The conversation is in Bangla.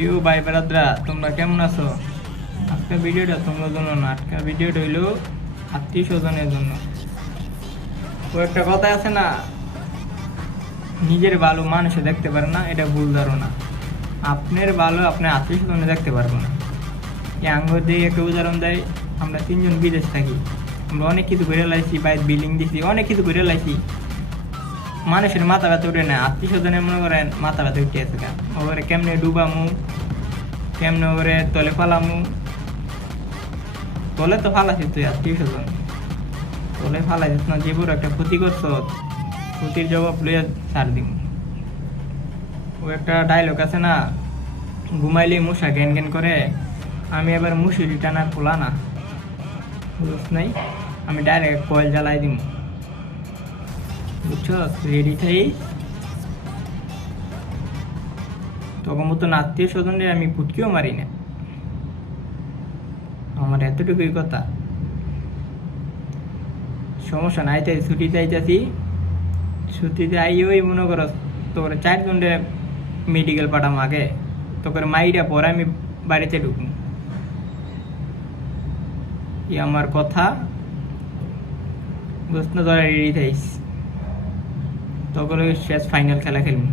প্রিয় ভাই ব্রাদাররা, তোমরা কেমন আছো? আজকের ভিডিওটা তোমরা জন্য না, আজকের ভিডিওটা হইলো আত্মীয় স্বজনের জন্য। ও একটা কথা আছে না, নিজের ভালো মানুষে দেখতে পারে না, এটা ভুল ধারণা। আপনার ভালো আপনার আত্মীয় স্বজনে দেখতে পারবো না। এই আঙ্গুর দিয়ে একটা উদাহরণ দেয়, আমরা তিনজন বিদেশ থাকি, আমরা অনেক কিছু করে লাইছি, বাইরে বিল্ডিং দিছি, অনেক কিছু করে লাইছি, মানুষের মাথা ব্যথা উঠে না, আত্মীয় স্বজনের মনে করেন মাথা ব্যথা উঠে আছে। ওরে কেমনে ডুবামু, কেমনে ওরে তলে ফালামু। তলে তো ফালাছি তুই আত্মীয় স্বজন, তলে ফালাইছিস না, যে বড় একটা ক্ষতি করছ, ক্ষতির জবাব লইয়া ছাড় দিম। ও একটা ডায়লগ আছে না, ঘুমাইলে মশা জ্ঞান জ্ঞান করে, আমি এবার মুসুরি টানার খোলা না, বুঝ নাই, আমি ডাইরেক্ট কয়েল জ্বালাই দিম, বুঝছো? রেডি থাই। তখন মতন আত্মীয় স্বজনে আমি ফুটকিও মারি না, আমার এতটুকুই কথা। সমস্যা নাই, তাই ছুটিতে আইতাছি, ছুটিতে আই ওই মনে করো তোর 4 ঘন্টা মেডিকেল পাঠাম, আগে তোকে মাইরা পরে আমি বাড়িতে ঢুকুন। ই আমার কথা বুঝতে, তোরা রেডি থাইস, তোকে শেষ ফাইনাল খেলা খেলবো।